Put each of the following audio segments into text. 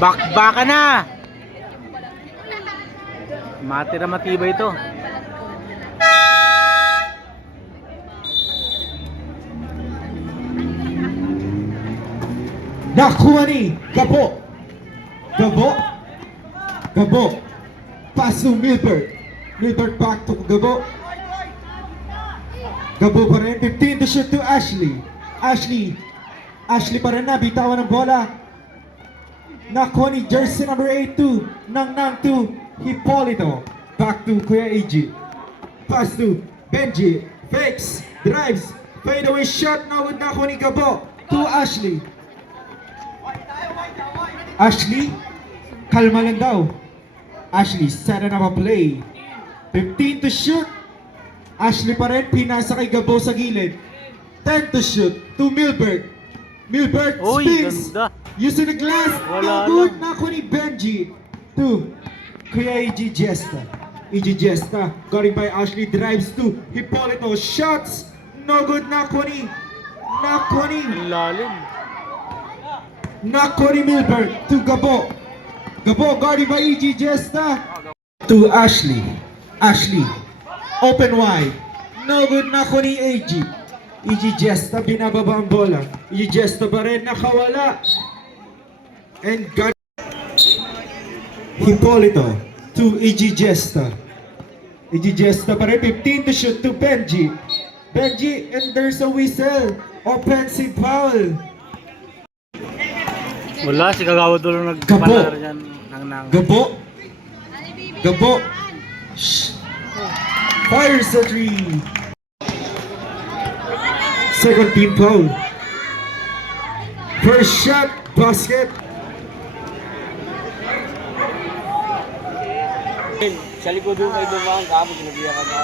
Bakbaka na! Matira matibay ito. Nakuha ni Gabo. Gabo. Pass to Milbert. Milbert back to Gabo. Gabo pa rin. 15 to shoot to Ashley. Ashley pa rin na. Bitawan ng bola. Nakuha ni jersey number 8 to Nang to Hipolito. Back to Kuya AG. Pass to Benji. Fakes. Drives. Fade away shot. Now with nakuha ni Gabo. To Ashley. Ashley, kalma lang daw. Ashley, set up a play. 15 to shoot. Ashley pa rin, pinasa kay Gabo sa gilid. 10 to shoot to Milbert. Milbert spins. Ganda. Using the glass. Wala No good. lang. Naku ni Benji. To Kuya EG Jesta. EG Jesta. Got it by Ashley. Drives to Hipolito. Shots. No good. Naku ni Lalim. Milbert to Gabo. Gabo guarded by EG Jesta. To Ashley. Open wide. No good na ni AG. EG Jesta binababa ang bola. EG Jesta pa rin nakawala. And got Hipolito to EG Jesta. EG Jesta pa rin 15 to shoot to Benji. And there's a whistle. Offensive foul. Wala, si Kagawa dulo Gabo. nagpalar dyan. Nang. Gabo. Shh. Fires the three. Second team foul. First shot, basket. Sa likod doon kayo dumaan ka, pinabiya ka na.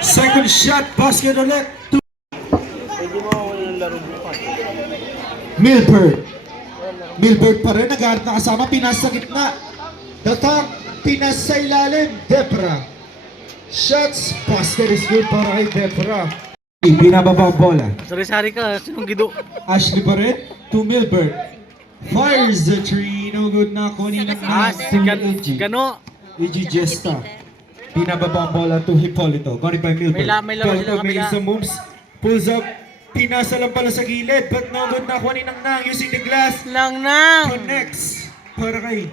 Second shot, basket ulit. Pwede mo wala ng laro bukas. Milbert pa rin, nag-aaral na kasama, pinasa sa gitna. Datak, pinasa sa ilalim, Debra. Shots, basket is good para kay Debra. Binababa ang bola. Sari-sari ka, sinong gido? Ashley pa rin, to Milbert. Fires the three, no good na kunin ng Si Gano. EG Jesta. Binababa ang bola to Hipolito. Got it by Milbert. May laro sila Making kabila. some moves. Pulls up. Pinasa lang pala sa gilid. But no good na kunin ng Nang using the glass. Nang. Connects para kay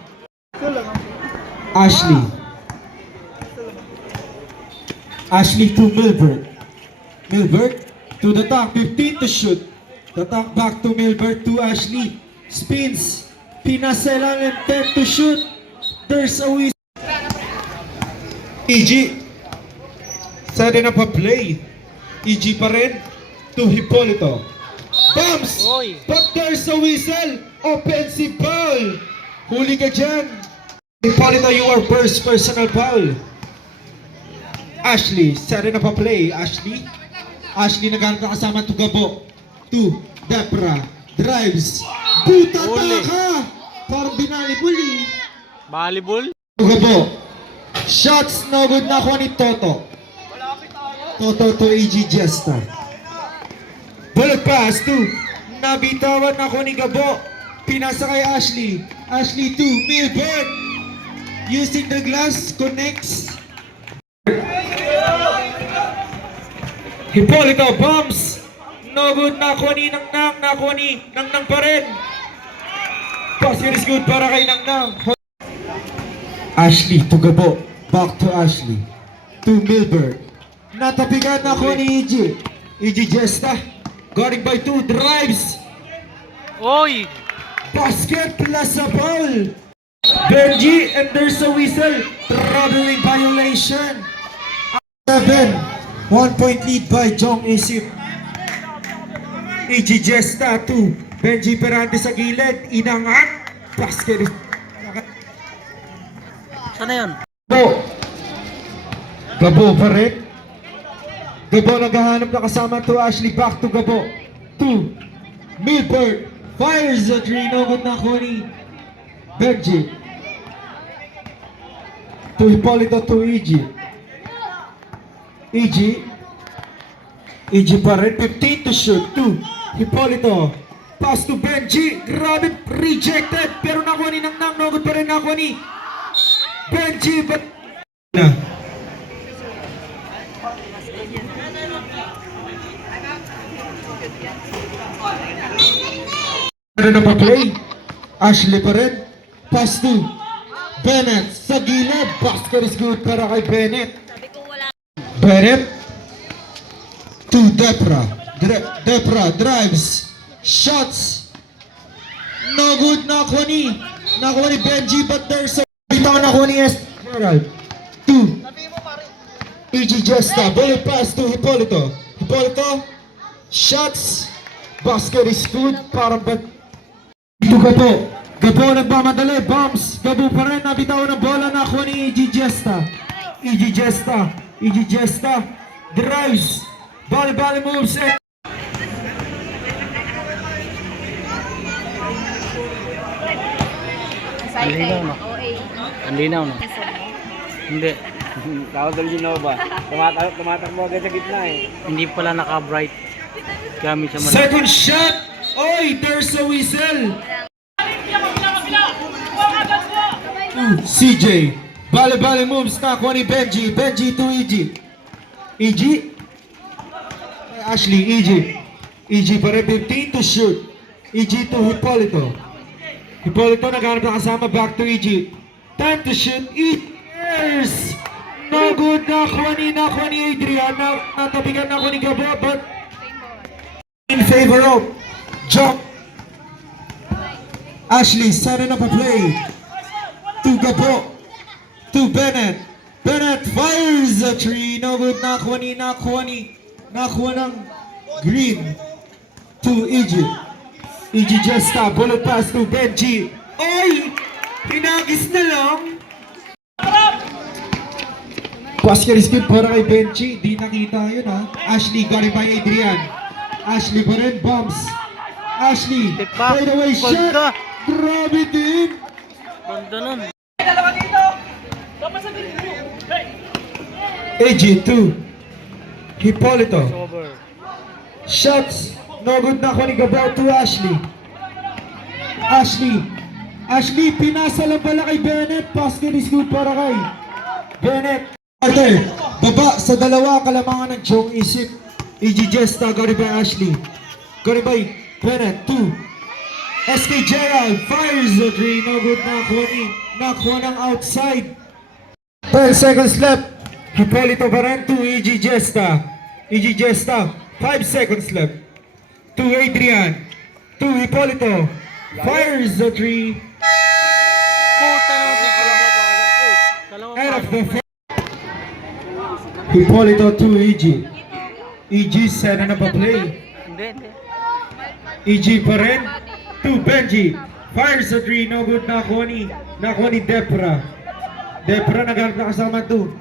Ashley to Milbert to the top, 15 to shoot. The top back to Milbert to Ashley. Spins. Pinasa lang and 10 to shoot. There's a whistle. EG setting up a play. EG pa rin to Hipolito. Bumps! Oy. But there's a whistle! Offensive foul! Huli ka dyan! Hipolito, you are first personal foul. Ashley, setting up a play. Ashley nag-aaral na kasama to Gabo. To Debra. Drives. Buta Huli. ka! Parang binalibuli. Volleyball? To Gabo. Shots no good na ako ni Toto. Toto to EG Jesta. Ball pass to nabitawan ako ni Gabo. Pinasa kay Ashley. Ashley to Milbert. Using the glass, connects. Hipolito bumps. No good na ako ni Nang. Nakuha ni Nang pa rin. Basket is good para kay Nang. Ashley to Gabo. Back to Ashley. To Milbert. Natapigan na ako ni EG. EG Jesta. Guarding by 2. Drives. Oy! Basket plus a foul. Benji, and there's a whistle. Traveling violation. 7. 1 point lead by Jong Isip. EG Jesta to Benji Perante sa gilid. Inangat. Basket. Sana yun? Gabo pa rin. Gabo naghahanap na kasama to Ashley. Back to Gabo. To Milbert. Fires the three. No good na ako ni Benji. To Hipolito to EG. EG pa rin. 15 to shoot. To Hipolito. Pass to Benji. Grab it. rejected. Pero nakuha ni Nang Nang, no good pa rin nakuha ni Benji, but... Na. Ano na pa-play? Ashley pa rin. Pass to Bennett sa gilid. Basket is good para kay Bennett. Bennett to Depra. Depra drives. Shots. No good. Nakuha ni Benji, but there's a... Bitaw nakuha ni Gerald. To E.G. Jesta. Bullet pass to Hipolito. Hipolito. Shots. Basket is good. Parang ba't ito Gabo. Gabo nagmamadali. Bombs. Gabo pa rin. Nabitaw ng bola. Nakuha ni E.G. Jesta. E.G. Jesta. E.G. Jesta. Drives. Bali moves. And Ang linaw, no? Ang linaw, no? Hindi. Kaudal ginawa ba? Tumatakbo agad sa gitna eh. Hindi pala naka-bright. Gamit siya malaki. second shot. Oy, there's a whistle. CJ. Bali moves. Nakuha ni Benji. Benji to E.G. E.G. Ashley. E.G. E.G. pa rin 15 to shoot. E.G. to Hipolito. Hipolito naghanap na kasama. Back to E.G. Time to shoot. Yes! No good. Nakuha ni Adrian. Natabigan nakuha ni Gabo. But in favor of jump. Ashley, setting up a play. To Gabo. To Bennett. Bennett fires a three. No good. Nakuha ng Green. To E.G. E.G. Jesta. Bullet pass to Benji. Oy! Pinagis na lang. Basket is good para kay Benji. Di nakita yun ha. Ashley, got it by Adrian. Ashley pa rin, bombs. Ashley, fade away shot. Grabe din. Ganda nun. AG 2. Hipolito. Over. Shots. No good na ni Gabo to Ashley. Ashley, pinasa lang pala kay Bennett. Basket is good para kay Bennett. Ate, baba sa dalawa kalamangan ng Chong Isip. E.G. Jesta, got it by Ashley. Got it by Bennett, 2. SK Gerald fires the three. No good. Nakuha ng outside. 10 seconds left. Hipolito pa rin to E.G. Jesta. E.G. Jesta, 5 seconds left. To Adrian. To Hipolito. Fires the three. Out of the front. Hipolito to E.G. E.G. setting up a play. Hindi. E.G. pa rin. To Benji. Fires the three. No good. Nakuha ni Depra. Depra naghanap na kasama to.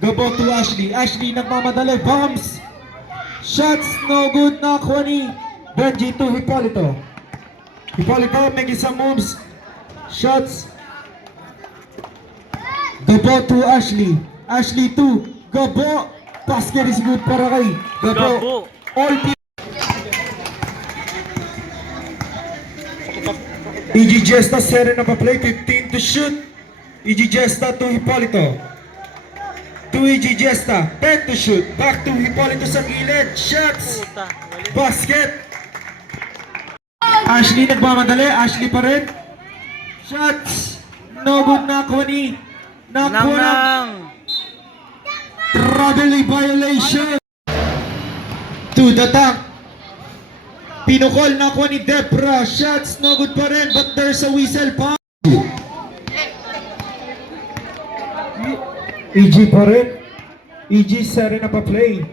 Gabo to Ashley. Ashley nagmamadali. Bombs. Shots. No good. Nakuha ni Benji to Hipolito. Hipolito making some moves. Shots. Gabo to Ashley. Ashley to Gabo. Basket is good para kay Gabo. All team. E.G. Jesta setting up a play. 15 to shoot. E.G. Jesta to Hipolito. To E.G. Jesta. 10 to shoot. Back to Hipolito sa gilid. Shots. Basket. Ashley nagmamadali. Ashley pa rin. Shots. No good. Nakuha Nang. travel violation. To the tank. Pinukol. Nakuha ni Depra. Shots. No good pa rin. But there's a whistle pa. E.G. pa rin. E.G. setting up a play.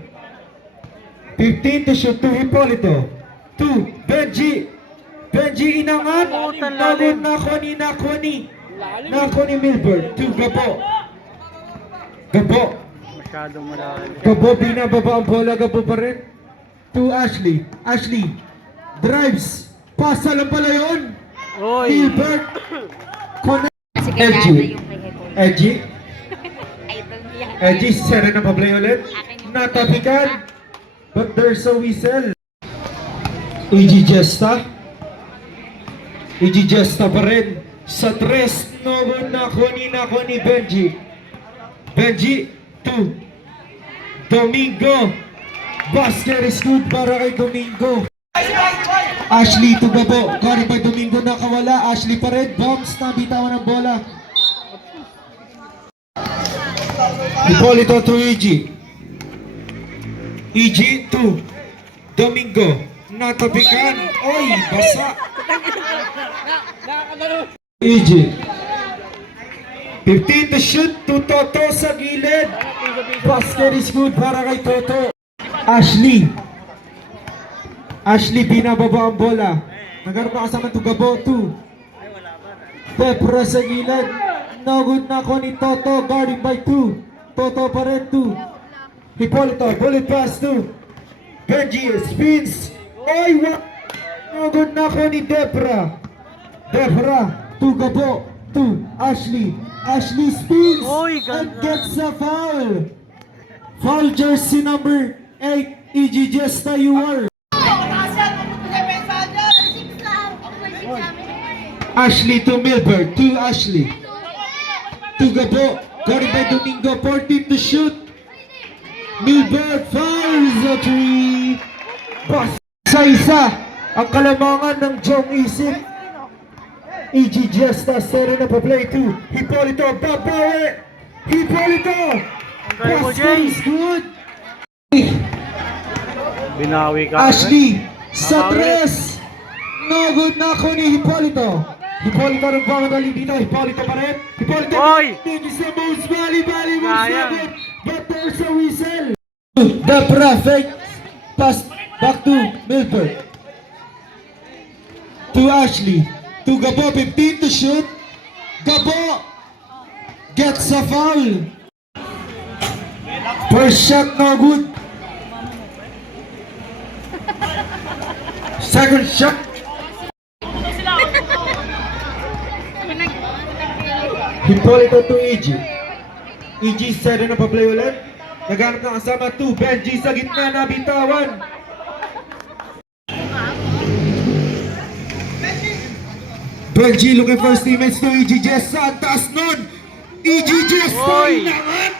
15 to shoot to Hipolito. To Benji. Benji inangat. Nagod nakuha ni Milburn. To Gabo. Masyadong malalim. Gabo binababa ang bola. Gabo pa rin. To Ashley. Ashley drives. Pasa lang pala yun. Oy. Milburn. Kasi Edgy. kailangan yung kay Hector. Edgy. Idol niya. Edgy setting up a play ulit. Natapikan. But there's a whistle. E.G. Jesta. Ijijesta pa rin sa 3. No good na ni Benji. Benji 2. Domingo. Basket is good para kay Domingo. Ashley to Gabo. Carry by Domingo nakawala. Ashley pa rin. Bounce na bitawan ng bola. Hipolito to EG. EG 2. Domingo. Natapikan. Oy, basa. EG. 15 to shoot to Toto sa gilid. Basket is good para kay Toto. Ashley. Ashley binababa ang bola. Nagkaroon pa kasama to Gabo 2. Pepra sa gilid. No good na ko ni Toto. Guarding by 2. Toto pa rin 2. Hipolito. Bullet pass 2. Benji spins. Oy, what? No good na ko ni Debra. Debra to Gabo 2. Ashley. Ashley spins Oy, and ganda. gets a foul. Foul jersey number 8. EG Jesta you are. Ashley to Milberg. To Ashley. To Gabo. Guarded by Domingo. 14 to shoot. Milberg fires a 3. Pass sa isa. Ang kalamangan ng Jong Isip. EG Jesta seri na pa play 2. Hipolito. Babawi. Hipolito. galing mo, Pass Jay. is good. Binawi ka. Ashley sa Nabawi. 3. No good na ako ni Hipolito. Hipolito rin ba madali dito? Hipolito pa rin. Hipolito. Oy! Hindi sa moves. Bali. Kaya. But there's a whistle. The perfect pass back to Milford. To Ashley. To Gabo. 15 to shoot. Gabo gets a foul. First shot no good. Second shot. Hipolito to EG. EG seri na pa-play ulit. Naghanap ng kasama 2. Benji sa gitna na bitawan. Benji looking for his teammates to EG Jessa. Ang taas nun. EG Jessa Oy! inangat.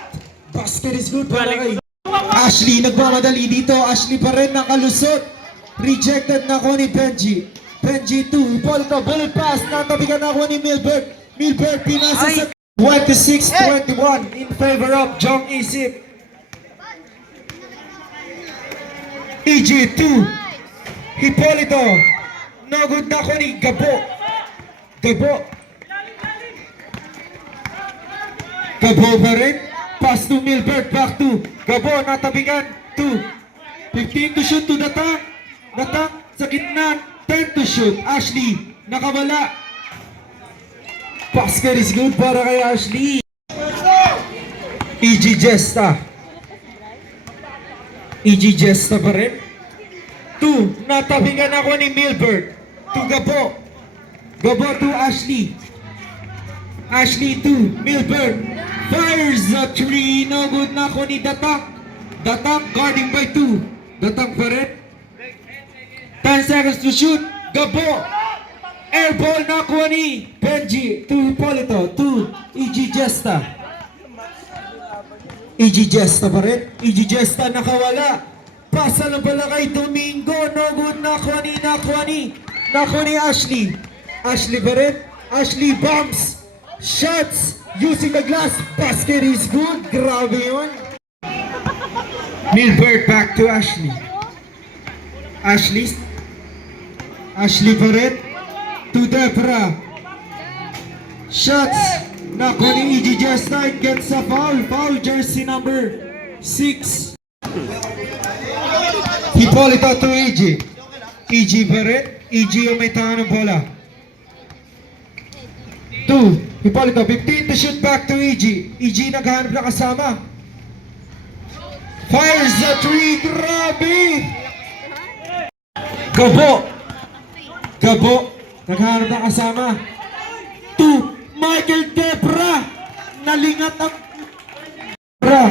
Basket is good para kay Ashley. Nagmamadali dito. Ashley pa rin nakalusot. Rejected na ko ni Benji. Benji 2. Hipolito. Bullet pass. Natabigan na ko ni Milberg. Milberg pinasa sa 26-21 in favor of Jong Isip. EG 2. Hipolito. No good na ko ni Gabo. Gabo pa rin. Pass to Milberg. Back to Gabo. Natabigan. 2. 15 to shoot to Datang. Datang sa gitna. 10 to shoot. Ashley. Nakawala. Basket is good para kay Ashley. EG Jesta. EG Jesta pa rin. 2. Natabigan ako ni Milberg. To Gabo. Gabo to Ashley. Ashley 2. Milberg. Fires a 3. No good na ako ni Datang. Datang guarding by 2. Datang pa rin. 10 seconds to shoot. Gabo. Airball na kuha ni Benji to Hipolito to EG Jesta. EG Jesta pa rin. EG Jesta nakawala. Pasa na pala kay Domingo. No good na kuha ni Ashley. Ashley pa rin. Ashley bombs. Shots using the glass. Basket is good. Grabe yun. Milberg back to Ashley. Ashley pa rin. To Debra. Shots. Nako ni EG Jesta. It gets a foul. Foul jersey number 6. Hipolito to EG. EG pa rin. EG yung may tangan ng bola. 2. Hipolito. 15 to shoot back to EG. EG naghahanap na kasama. Fires the 3. Grabe. Gabo. Naghahanap na kasama. 2. Michael Debra. Nalingat ang Debra.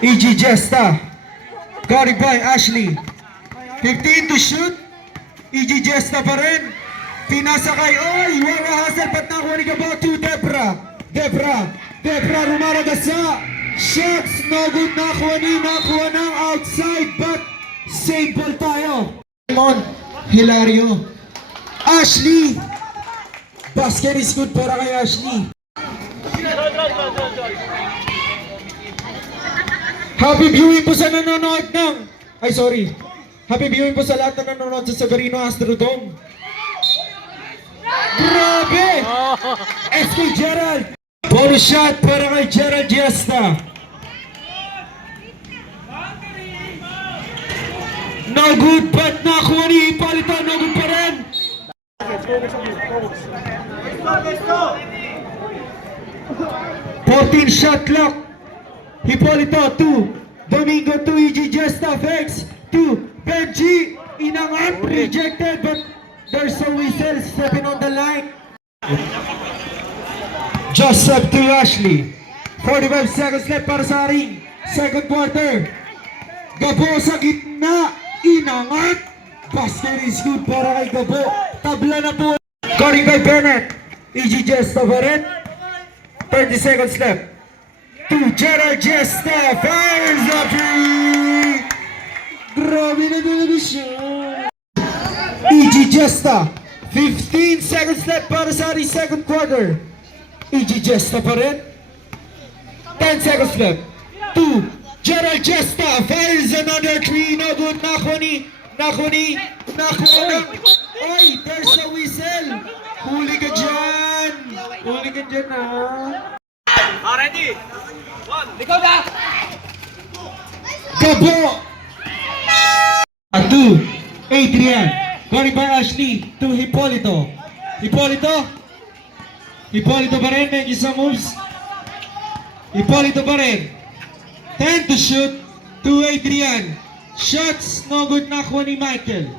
EG Jesta. Got it by Ashley. 15 to shoot. EG Jesta pa rin. Pinasakay. Oy! Wala hasal. Ba't nakuha ni Gabo to Debra? Debra rumaragasa. Shots. No good. Nakuha ng outside. But save ball tayo. Hilario. Ashley. Basket is good para kay Ashley. Happy viewing po sa nanonood ng... Ay, sorry. Happy viewing po sa lahat na nanonood sa Severino Astrodome. Grabe! SK Gerald. Bonus shot para kay Gerald Giesta. No good, but nakuha ni Hipólito. No good pa rin. Shot clock. Hipólito 2. Domingo 2. EG Jesta fakes 2. Benji inangat. Rejected, but there's a whistle stepping on the line. Joseph to Ashley. 45 seconds left para sa ring. Second quarter. Gabo sa gitna. Inangat. Basket is good para kay Gabo. Tabla na po. Scoring by Bennett. EG Jesta pa rin. 30 seconds left. To Gerald Jesta. Fires the three. Grabe na television. EG Jesta. 15 seconds left para sa ating second quarter. EG Jesta pa rin. 10 seconds left. To Gerald Jesta. Fires another three. No good. Nakuni. Oy, there's a whistle. Huli ka dyan. Ha. Ready? Ikaw na! Gabo. 2. Adrian. Going by Ashley. To Hipólito. Hipólito pa rin. Make some moves. Hipólito pa rin. 10 to shoot. To Adrian. Shots. No good. Nakuha ni Michael.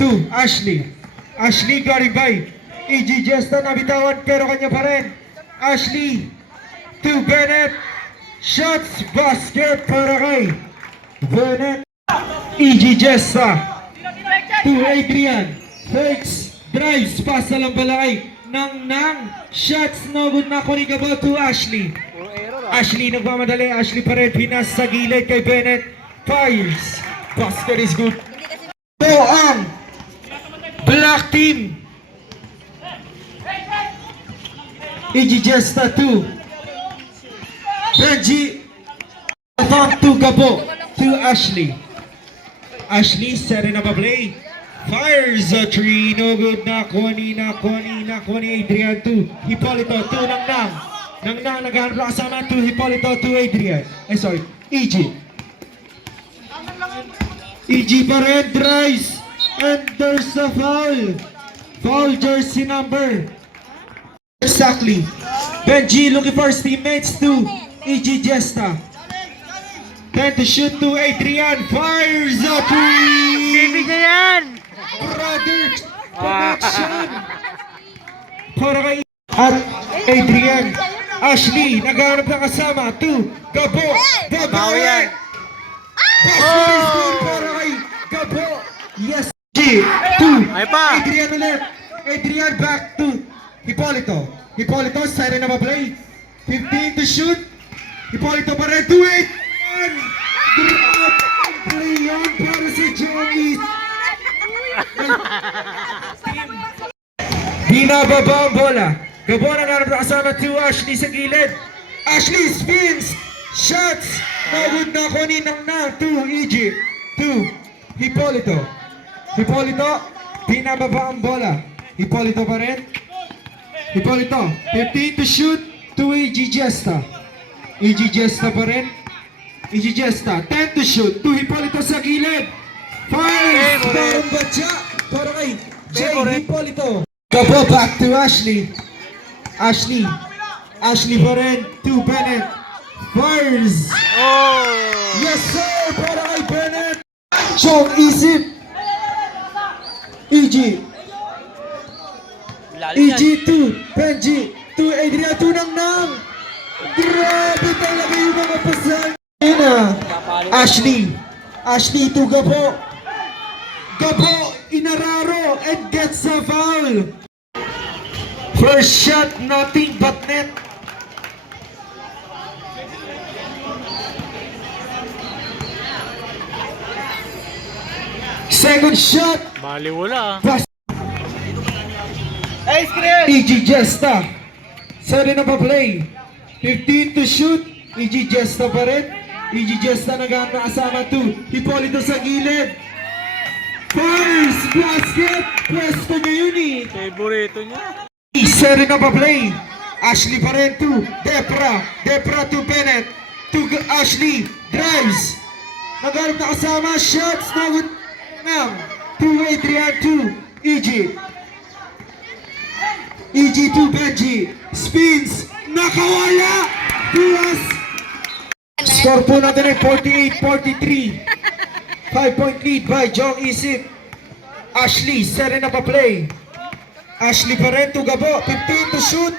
To Ashley. Ashley going by EG Jesta. Nabitawan pero kanya pa rin. Ashley to Bennett. Shots. Basket para kay Bennett. EG Jesta to Adrian. Fakes. Drives. Pasa lang balay. Nang. Shots. No good. Nakuha ni Gabo to Ashley. Ashley nagmamadali. Ashley pa rin. Pinas sa gilid kay Bennett. Fires. Basket is good. So ang Black Team. EG Jesta 2. Benji. Back to Gabo. To Ashley. Ashley setting up a play. Fires a three. No good. Nakuha ni Adrian to Hipólito. To Nang. Nang naghahanap na kasama to Hipólito to Adrian. Sorry. EG. EG pa rin. Drives. And there's a foul. Foul jersey number. Exactly. Benji looking for his teammates to EG Jesta. 10 to shoot to Adrian. Fires a three. Bibig na yan! Brother connection. Para kay at Adrian. Ashley naghahanap na kasama to Gabo. Bawo yan. Basket is good para kay Gabo. Yes. G. 2. Ay pa. Adrian ulit. Adrian back to Hipólito. Hipólito setting up a play. 15 to shoot. Hipólito pa rin. 2-8. Drop ang play yun para si Joey. Binababa ang bola. Gabo na nanap na kasama to Ashley sa gilid. Ashley spins. Shots. Nagod na ko ni Nang to EG. To Hipólito. Hipólito. Binababa ang bola. Hipólito pa rin. Hipólito. 15 to shoot. To EG Jesta. EG Jesta pa rin. EG Jesta. 10 to shoot. To Hipólito sa gilid. Fires. Parang batya. Para kay Jay Hipólito. Gabo back to Ashley. Ashley pa rin. To Bennett. Fires. Yes sir. Para kay Bennett. Chong isip. EG. EG to Benji. To Adrian. To Nang. Grabe talaga yung mga pasan. Ashley. Ashley to Gabo. Gabo Inararo and gets a foul. First shot, nothing but net. Second shot, Bali wala. pass. EG Jesta. Sari na pa play. 15 to shoot. EG Jesta pa rin. EG Jesta naghahanap na kasama 2. Hipolito sa gilid. First basket. Pwesto ngayon eh. Favorito niya. Sari na pa play. Ashley pa rin 2. Depra. Depra to Bennett. To Ashley. Drives. Naghahanap na kasama. Shots. Nagot. 2 Adrian 2 EG. EG to Benji. Spins. Nakawala. Tuwas. Score po natin ay 48-43. 5-point lead by Jong Isip. Ashley, seri na pa play. Ashley pa rin to Gabo. 15 to shoot.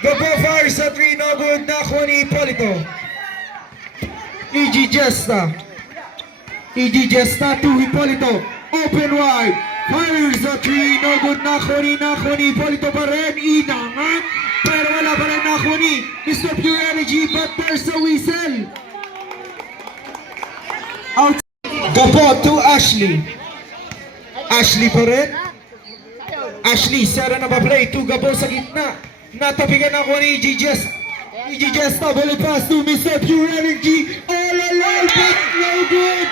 Gabo fires sa 3. No good. Nakuha ni Hipolito. EG Jesta. EG Jesta to Hipolito. Open wide. Fires a 3. No good. Nakuha ni Hipolito pa rin. Inangat. Pero wala pa rin nakuha ni Mr. Pure Energy. But there's a whistle. Out. Gabo to Ashley. Ashley pa rin. Ashley, sara na ba play? To Gabo sa gitna. Natapigan ako ni EG Jesta. EG Jesta, bullet pass to Mr. Pure Energy. All alive, but no good.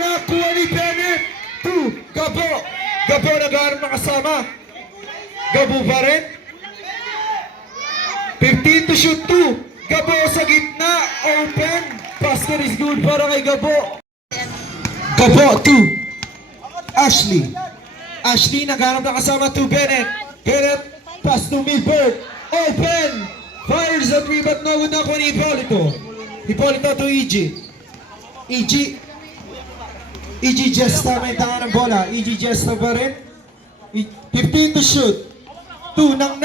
Nakuha ni Bennett. To Gabo. Gabo nag-aaral na kasama. Gabo pa rin. 15 to shoot 2. Gabo sa gitna. Open. Basket is good para kay Gabo. Gabo 2. Ashley. Ashley nag-aaral na kasama to Bennett. Bennett. Pass to Milberg. Open. Fires a 3 but no good na ni Hipolito. Hipolito to EG. EG. EG Jesta may tangan ng bola. EG Jesta pa rin. 15 to shoot. 2 Nang.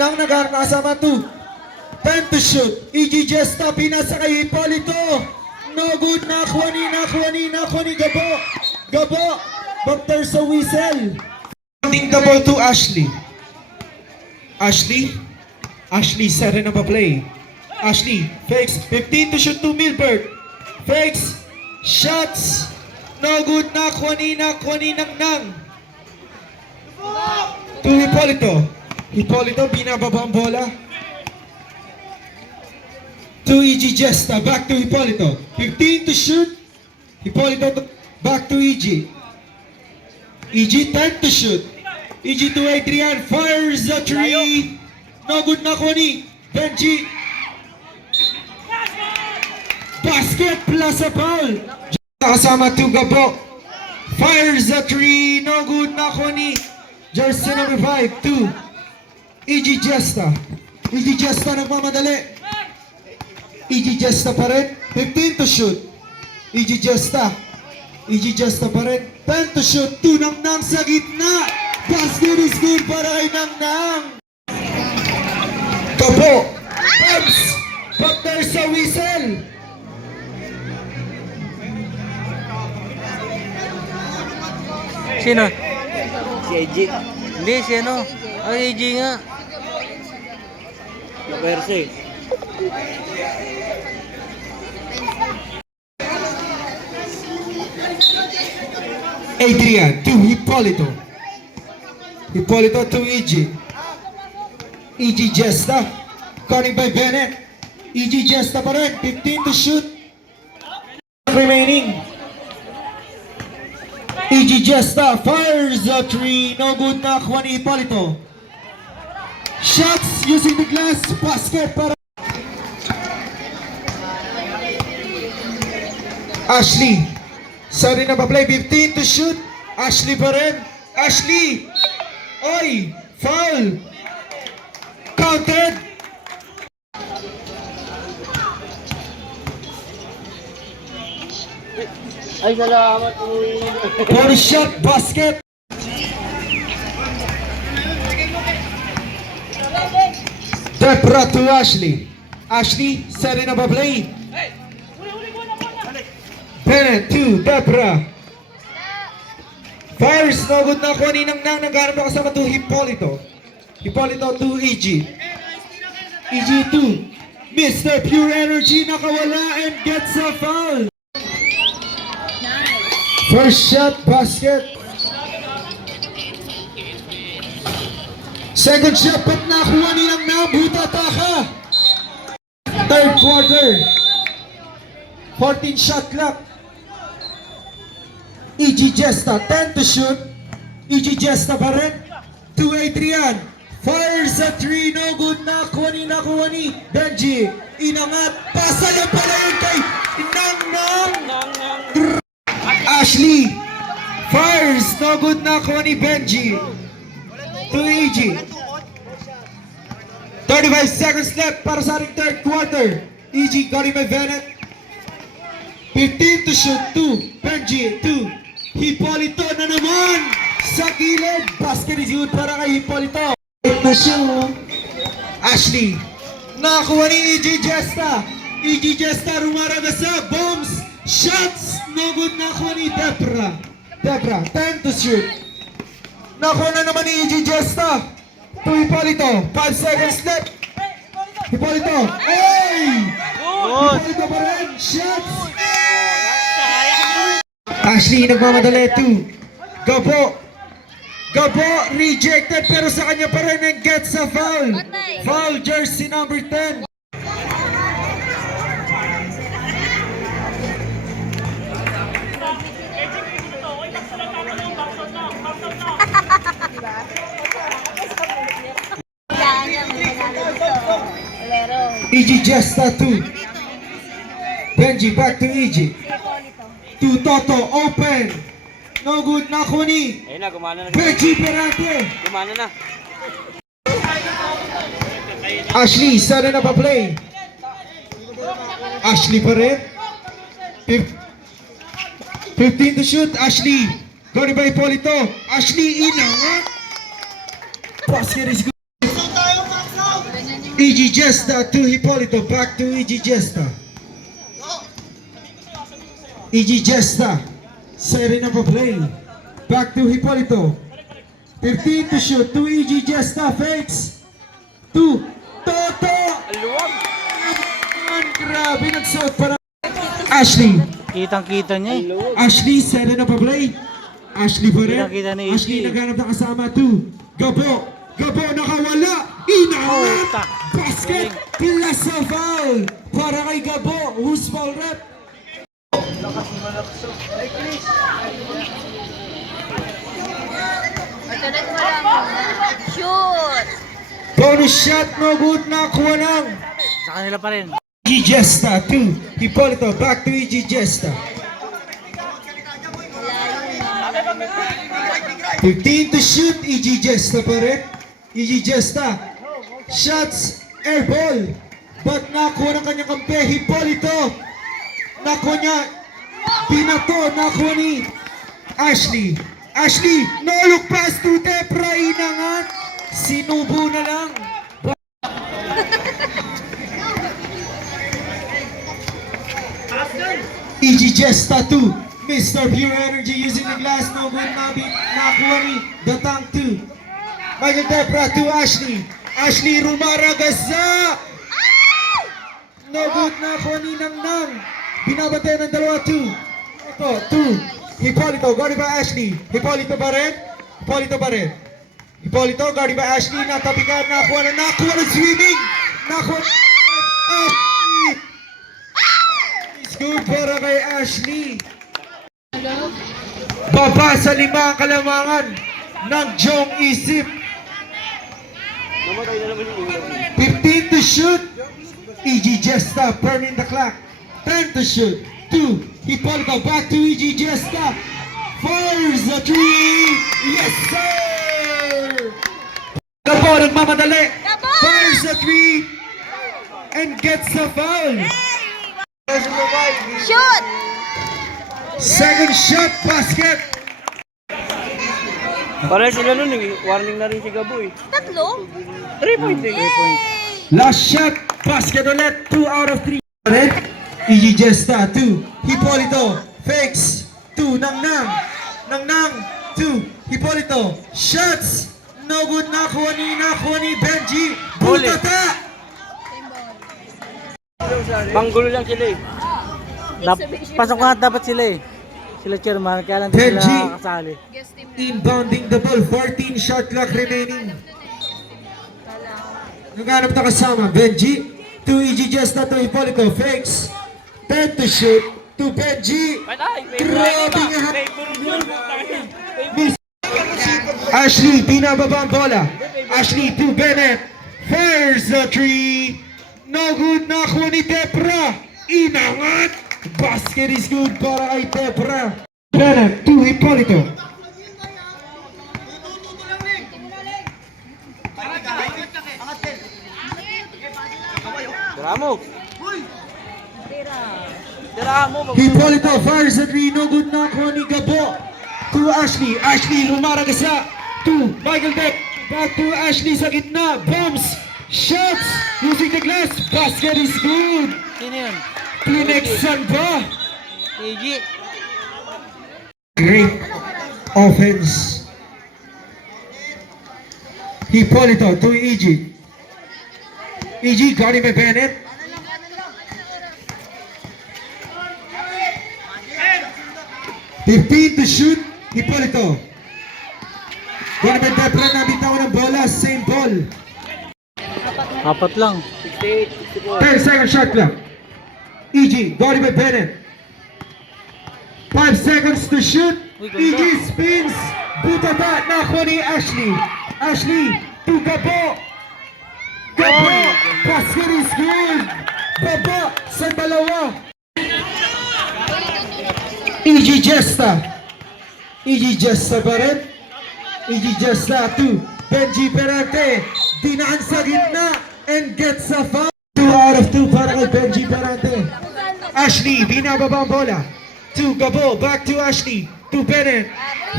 Nang nag-aaral na kasama 2. 10 to shoot. EG Jesta pinasa kay Hipolito. No good. Nakuha ni Gabo. Gabo. But there's a whistle. Pointing the ball to Ashley. Ashley. Ashley, sari na pa play. Ashley, fakes. 15 to shoot to Milberg. Fakes. Shots. No good. Nakuha ni Nang. To Hipolito. Hipolito, binababa ang bola. To EG Jesta. Back to Hipolito. 15 to shoot. Hipolito back to EG. EG 10 to shoot. EG to Adrian. Fires a 3. No good na ni Benji. Basket plus a foul. Kasama to Gabo. Fires a 3. No good na ni jersey number 5. 2. EG Jesta. EG Jesta nagmamadali. EG Jesta pa rin. 15 to shoot. EG Jesta. EG Jesta pa rin. 10 to shoot. 2 Nang sa gitna. Basket is good para kay Nang. Gabo. Bumps. But there's a whistle. Sino? Si AJ. Hindi, si ano? Ay, AJ nga. Naperse. Adrian to Hipolito. Hipolito to EG. EG Jesta. Cutting by Bennett. EG Jesta pa rin. 15 to shoot. Remaining. EG Jesta fires a 3. No good na kuha ni Hipolito. Shots using the glass. Basket para Ashley. Sorry na pa play. 15 to shoot. Ashley pa rin. Ashley. Oy. Foul. Counted. Ay, salamat. Body shot. Basket. Depra to Ashley. Ashley. Sorry na pa play. Bennett to Debra. Fires, no good na kuha ni Nang Nang. Naghanap na kasama to Hipolito. Hipolito to EG. EG to Mr. Pure Energy. Nakawala and gets a foul. First shot, basket. Second shot, but nakuha ni Nang Nang. Butataka. Third quarter. 14 shot clock. EG Jesta, 10 to shoot. EG Jesta pa rin. 2 Adrian. Fires a 3, no good. Nakuha ni Benji. Inangat. Pasa na pala yun kay Nang Nang. Ashley. Fires, no good. Nakuha ni Benji. To EG. 35 seconds left para sa ating third quarter. EG, got him by Bennett. 15 to shoot, 2. Benji, 2. Hipolito na naman sa gilid. Basket is good para kay Hipolito. 8 to shoot. Ashley. Nakakuha ni EG Jesta. EG Jesta rumaragasa. Bombs. Shots. No good. Nakakuha ni Debra. Debra, 10 to shoot. Nakuha na naman ni EG Jesta. To Hipolito. 5 seconds left. Hipolito. Hey! Hipolito pa rin. Shots. Ashley nagmamadali. 2. Gabo. Gabo rejected pero sa kanya pa rin and gets a foul. Foul jersey number 10. EG Jesta 2. Benji back to EG. To Toto open. No good. Nakuha ni Ayun na, gumana na. Benji Perante. Gumana na. Ashley, sana na pa play. Ashley pa rin. 15 to shoot. Ashley. Goni by Polito. Ashley inangat. Basket is good. EG Jesta to Hipolito. Back to EG Jesta. EG Jesta. Seri na pa play. Back to Hipolito. 15 to shoot. To EG Jesta. Fakes. 2. Toto. Aluwag. Grabe nagsuot para Ashley. Kitang-kita niya eh. Ashley, seri na pa play. Ashley pa rin. Kita ni EG. Ashley naghanap na kasama. 2. Gabo. Gabo nakawala. Inangat. Tak. Basket. Plus a foul. Para kay Gabo. Who's foul rep? Tuloy mo lang muna. Shoot! Bonus shot. No good. Nakuha ng Sa kanila pa rin. EG Jesta 2. Hipolito. Back to EG Jesta. 15 to shoot. EG Jesta pa rin. EG Jesta. Shots. Air ball. But nakuha ng kanyang kampe. Hipolito. Nakuha niya. Pinato. Nakuha ni Ashley. Ashley. No look pass to Debra. Inangat. Sinubo na lang. EG Jesta 2. Mr. Pure Energy using the glass. No good. Nakuha ni The Tank 2. Michael Debra to Ashley. Ashley rumaragasa. No good. Nakuha ni Nang Nang. Binabatay ng dalawa 2. Ito 2. Hipolito. Guarded by Ashley. Hipolito pa rin. Hipolito pa rin. Hipolito. Guarded by Ashley. Natabigan. Nakuha na swimming. Nakuha na Ashley. It's good para kay Ashley. Baba sa 5 ang kalamangan ng Jong Isip. Namatay na naman yung ulam. 15 to shoot. EG Jesta burning the clock. 10 to shoot. 2. Hipolito back to EG Jesta. Fires a 3. Yes sir. Gabo nagmamadali. Fires a 3 and gets a foul. Shoot! Second shot basket. Para sila nun, warning na rin si Gabo eh. Tatlo? 3 point eh. Yay! Last shot basket ulit. 2 out of 3. EG Jesta, 2, Hipolito, fakes, 2, Nang, 2, Hipolito, shots, no good, nakuha ni Benji, Huli. butata! Panggulo lang sila eh. Pasok nga dapat sila eh. Sila chairman, kaya lang di Benji. sila kasali. Inbounding the ball, 14 shot clock remaining. Naghanap na kasama, Benji, 2 EG Jesta, 2 Hipolito, fakes, 10 to shoot, to Benji, grabe nga. Miss Ashley, pinababa ang bola. Ashley to Bennett. Fires the three. No good, nakuha ni Tepra. Inangat. Basket is good para kay Tepra. Bennett to Hipolito. Tira mo. Tira mo. Hipolito fires the three. No good, nakuha ni Gabo. To Ashley. Ashley lumaragasa. To Michael Depp. Back to Ashley sa gitna. Bombs. Shots. Using the glass. Basket is good. Sino yun? Pinexan ba? AG. Great offense. Hipolito to EG. EG got him by Bennett. "15 to shoot. Hipolito. Got him by Depra na bitawan ng bola. Same ball. Apat lang. 68, 64. 10-second shot clock. EG got him by Bennett. 5 seconds to shoot. Uy, ganda. EG spins. Butata. Nakuha ni Ashley. Ashley to Gabo. Gabo. Basket is good. Gabo sa dalawa. EG Jesta. EG Jesta pa rin. EG Jesta to Benji Perante. Dinaan sa gitna and gets a foul. 2 out of 2 para kay Benji Perante. Ashley, binababa ang bola. To Gabo, back to Ashley. To Bennett.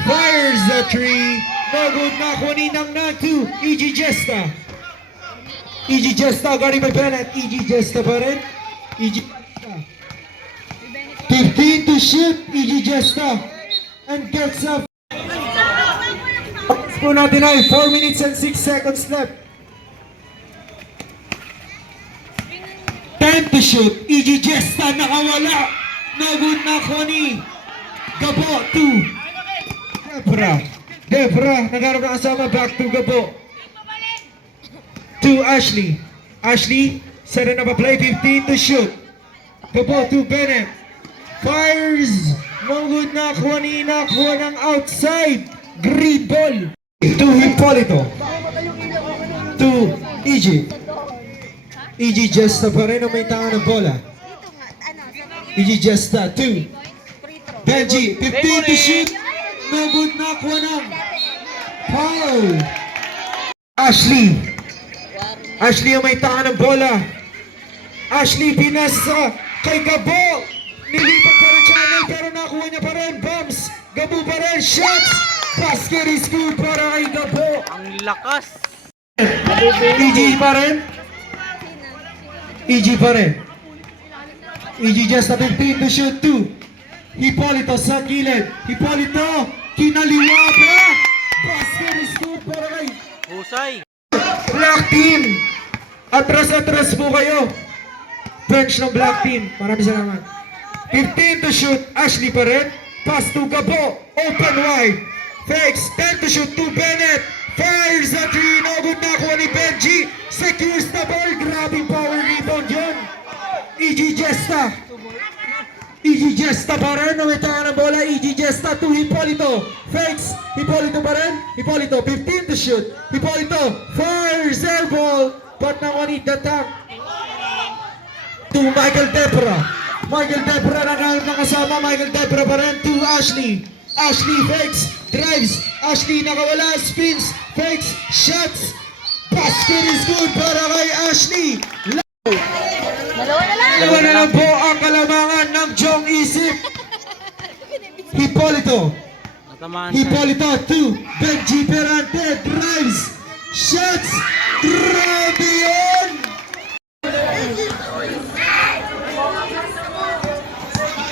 Fires the three. No good, nakuha ni Nang to EG Jesta. EG Jesta, got him by Bennett. EG Jesta pa rin. EG Jesta. 15 to shoot. EG Jesta. And gets a po natin ay 4 minutes and 6 seconds left. 10 to shoot. EG Jesta nakawala. No good, nakuha ni Gabo to Debra. Debra, nagharap na kasama. Back to Gabo. To Ashley. Ashley, set up a play. 15 to shoot. Gabo to Bennett. Fires. No good, nakuha ng outside. Green ball. To Hipolito. To EG. EG Jesta pa rin ang may tanga ng bola. EG Jesta 2. Benji, 15 to shoot. No good, nakuha ng foul. Ashley. Ashley ang may tanga ng bola. Ashley pinasa kay Gabo. Nilipat pa rin channel pero nakuha niya pa rin. Bombs. Gabo pa rin. Shots. Basket is good para kay Gabo. Ang lakas. EG pa rin. EG pa rin. EG just a 15 to shoot 2. Hipolito sa gilid. Hipolito, kinaliwa pa. Basket is good para kay Husay. Black Team. Atras po kayo. Bench ng Black Team. Maraming salamat. 15 to shoot. Ashley pa rin. Pass to Gabo. Open wide. Fakes. 10 to shoot to Bennett. Fires a 3. No good, nakuha ni Benji. Secures the ball. Grabe power rebound yun. EG Jesta. EG Jesta pa rin. Nawitaan ng bola. EG Jesta to Hipolito. Fakes. Hipolito pa rin. Hipolito. 15 to shoot. Hipolito. Fires air ball. But nakuha ni Datang. To Michael Depra. Michael Depra na kasama. Michael Depra pa rin. To Ashley. Ashley fakes, drives, Ashley nakawala, spins, fakes, shots, basket is good para kay Ashley. Dalawa na lang. Dalawa na lang po ang kalamangan ng Jong Isip. Hipolito. Natamaan siya. Hipolito to Benji Perante, drives, shots, grabe yun!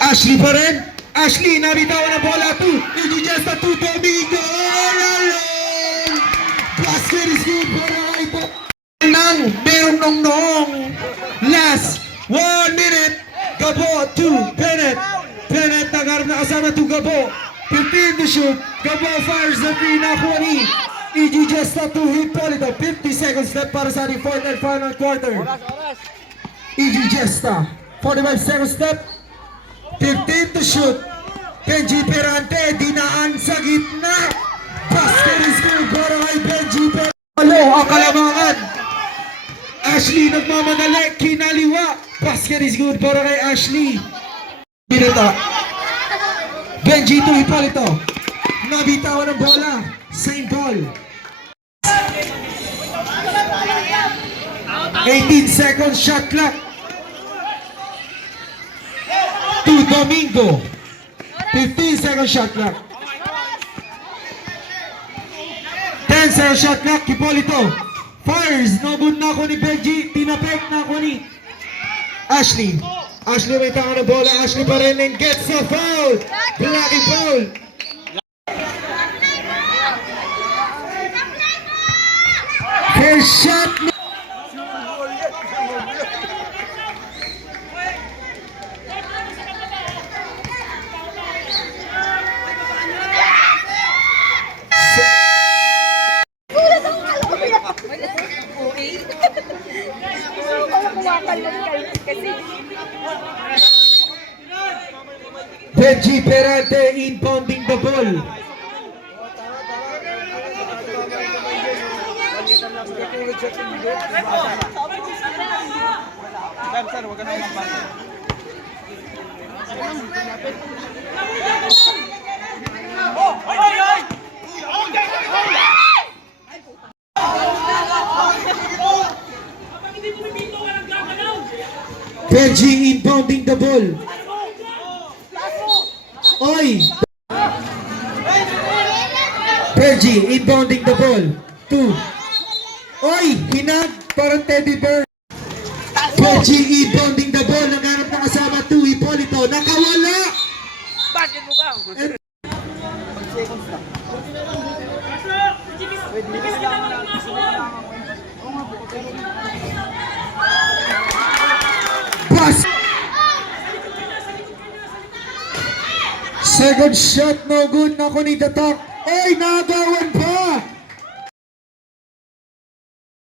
Ashley pa rin. Ashley, nabitawan ng bola. 2. Ijijesta 2. Domingo. Along. Basket is good para kay po. Nang merong noong last 1 minute. Gabo 2. Bennett. Bennett nagharap na kasama 2 Gabo. 15 to shoot. Gabo fires the 3 na kuha ni Ijijesta 2 Hipolito. 50 seconds left para sa ating fourth and final quarter. Ijijesta 45 seconds left. 15 to shoot. Benji Perante dinaan sa gitna. Basket is good para kay Benji Perante. Halo ang kalamangan. Ashley nagmamadali. Kinaliwa. Basket is good para kay Ashley. Pinata. Benji to Hipolito. Nabitawan ng bola. Same ball. 18 seconds shot clock. To Domingo. 15 seconds shot clock. 10 seconds shot clock. Hipolito. Fires. No good na ako ni Benji. Tinapek na ako ni Ashley. Ashley may tangan na bola. Ashley pa rin and gets a foul. Blocking foul. First shot. Benji Perante inbounding the ball. Benji inbounding the ball. Oy! Benji inbounding the ball. 2. Oy! Hinag! Parang teddy bear. Benji inbounding the ball. Naghanap na kasama 2. Hipolito. Nakawala! Basket mo ba? Bas! Second shot, no good na ko ni Datak. Ay, nagawan pa!